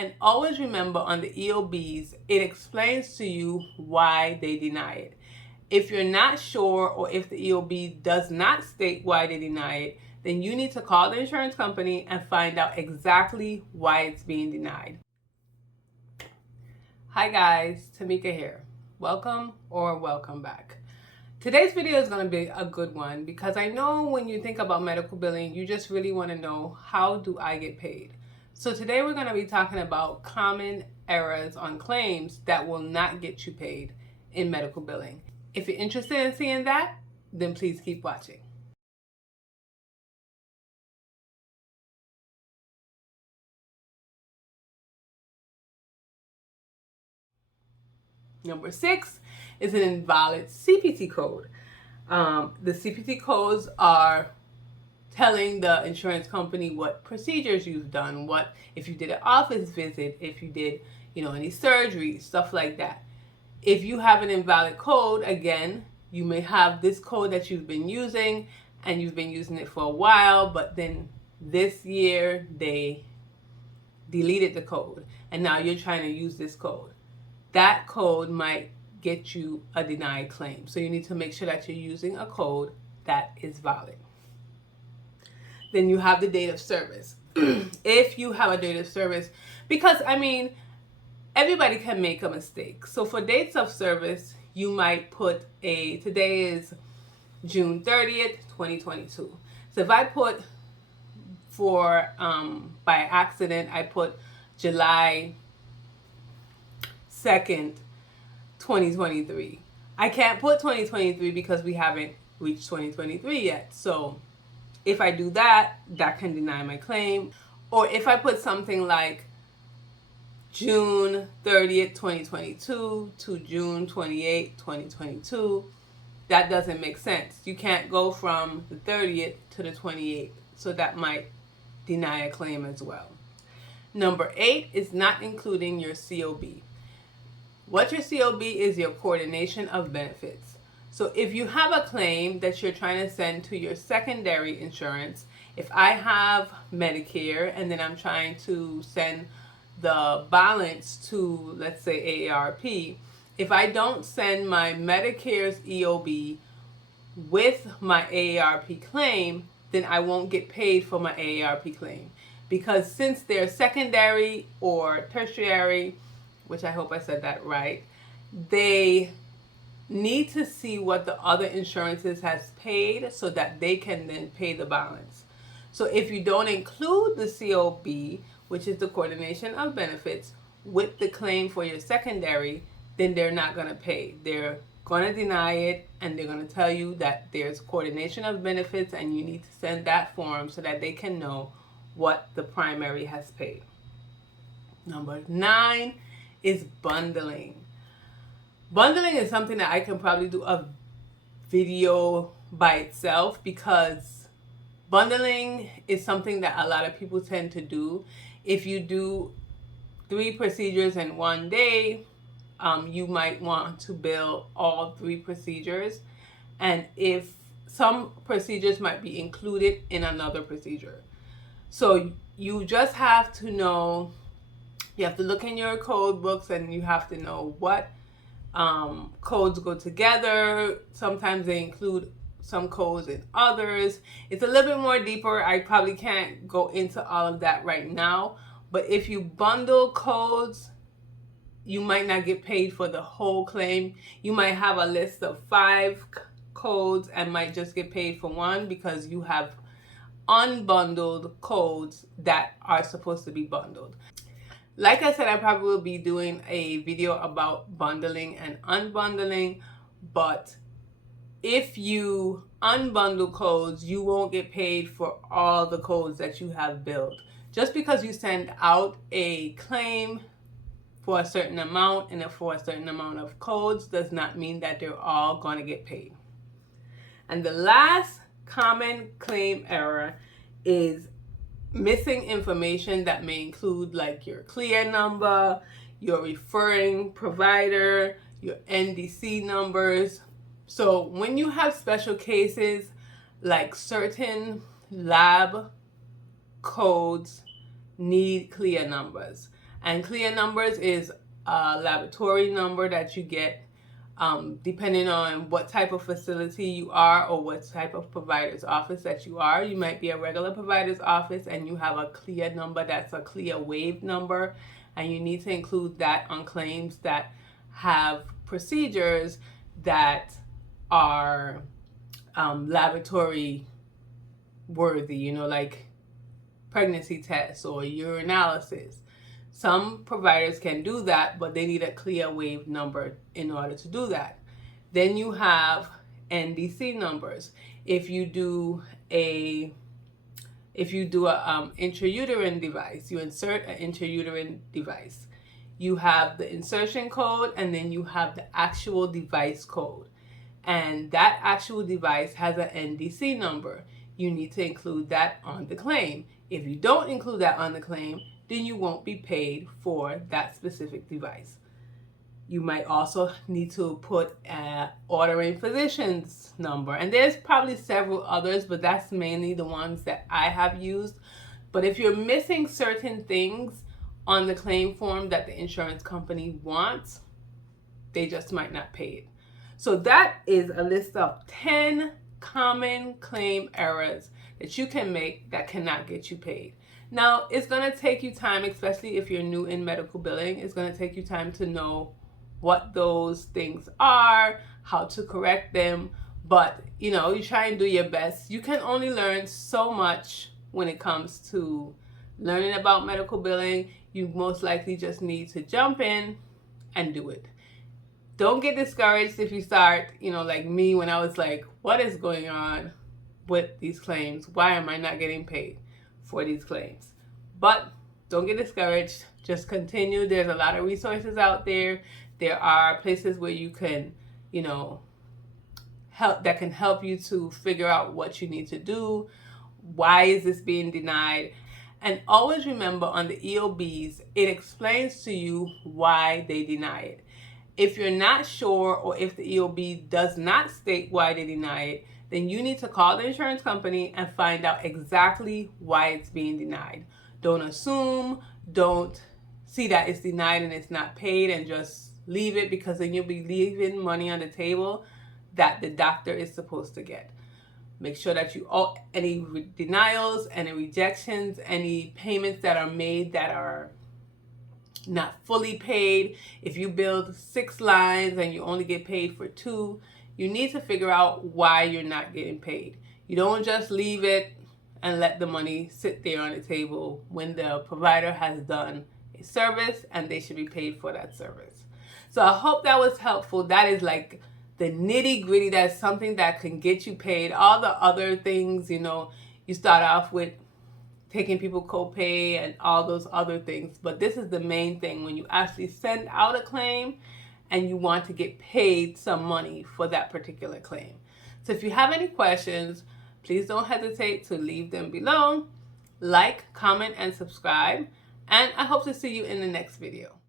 And always remember, on the EOBs, it explains to you why they deny it. If you're not sure, or if the EOB does not state why they deny it, then you need to call the insurance company and find out exactly why it's being denied. Hi guys, Tamika here. Welcome or welcome back. Today's video is going to be a good one because I know when you think about medical billing, you just really want to know, how do I get paid? So today we're going to be talking about common errors on claims that will not get you paid in medical billing. If you're interested in seeing that, then please keep watching. Number 6 is an invalid CPT code. The CPT codes are telling the insurance company what procedures you've done, what if you did an office visit, if you did, any surgery, stuff like that. If you have an invalid code, again, you may have this code that you've been using and you've been using it for a while, but then this year they deleted the code and now you're trying to use this code. That code might get you a denied claim. So you need to make sure that you're using a code that is valid. Then you have the date of service. If you have a date of service, because everybody can make a mistake. So for dates of service, you might put today is June 30th, 2022. So if I put by accident, I put July 2nd, 2023. I can't put 2023 because we haven't reached 2023 yet. So if I do that, that can deny my claim. Or if I put something like June 30th, 2022 to June 28th, 2022, that doesn't make sense. You can't go from the 30th to the 28th. So that might deny a claim as well. Number 8 is not including your COB. What your COB is your coordination of benefits. So if you have a claim that you're trying to send to your secondary insurance, if I have Medicare and then I'm trying to send the balance to, let's say, AARP, if I don't send my Medicare's EOB with my AARP claim, then I won't get paid for my AARP claim. Because since they're secondary or tertiary, which I hope I said that right, they need to see what the other insurances has paid so that they can then pay the balance. So if you don't include the COB, which is the coordination of benefits, with the claim for your secondary, then they're not going to pay. They're going to deny it, and they're going to tell you that there's coordination of benefits and you need to send that form so that they can know what the primary has paid. Number 9 is bundling. Bundling is something that I can probably do a video by itself, because bundling is something that a lot of people tend to do. If you do 3 procedures in one day, you might want to bill all 3 procedures. And if some procedures might be included in another procedure. So you just have to know, you have to look in your code books and you have to know what codes go together. Sometimes they include some codes in others. It's a little bit more deeper. I probably can't go into all of that right now. But if you bundle codes, you might not get paid for the whole claim. You might have a list of 5 codes and might just get paid for 1 because you have unbundled codes that are supposed to be bundled. Like I said, I probably will be doing a video about bundling and unbundling, but if you unbundle codes, you won't get paid for all the codes that you have billed. Just because you send out a claim for a certain amount and for a certain amount of codes does not mean that they're all going to get paid. And the last common claim error is missing information that may include like your CLIA number, your referring provider, your NDC numbers. So when you have special cases, like certain lab codes need CLIA numbers. And CLIA numbers is a laboratory number that you get depending on what type of facility you are or what type of provider's office that you are. You might be a regular provider's office and you have a CLIA number that's a CLIA waive number, and you need to include that on claims that have procedures that are laboratory worthy, you know, like pregnancy tests or urinalysis. Some providers can do that, but they need a CLIA waive number in order to do that. Then you have NDC numbers. If you do a intrauterine device, you insert an intrauterine device. You have the insertion code, and then you have the actual device code. And that actual device has an NDC number. You need to include that on the claim. If you don't include that on the claim, then you won't be paid for that specific device. You might also need to put an ordering physician's number. And there's probably several others, but that's mainly the ones that I have used. But if you're missing certain things on the claim form that the insurance company wants, they just might not pay it. So that is a list of 10 common claim errors that you can make that cannot get you paid. Now, it's going to take you time, especially if you're new in medical billing. It's going to take you time to know what those things are, how to correct them. But, you know, you try and do your best. You can only learn so much when it comes to learning about medical billing. You most likely just need to jump in and do it. Don't get discouraged if you start, you know, like me when I was like, what is going on with these claims? Why am I not getting paid for these claims? But don't get discouraged. Just continue. There's a lot of resources out there. There are places where you can, you know, that can help you to figure out what you need to do. Why is this being denied? And always remember, on the EOBs, it explains to you why they deny it. If you're not sure, or if the EOB does not state why they deny it, then you need to call the insurance company and find out exactly why it's being denied. Don't assume, don't see that it's denied and it's not paid and just leave it, because then you'll be leaving money on the table that the doctor is supposed to get. Make sure that any denials, any rejections, any payments that are made that are not fully paid. If you build 6 lines and you only get paid for 2, you need to figure out why you're not getting paid. You don't just leave it and let the money sit there on the table when the provider has done a service and they should be paid for that service. So I hope that was helpful. That is like the nitty gritty. That's something that can get you paid. All the other things, you know, you start off with taking people copay and all those other things. But this is the main thing when you actually send out a claim and you want to get paid some money for that particular claim. So if you have any questions, please don't hesitate to leave them below. Like, comment, and subscribe. And I hope to see you in the next video.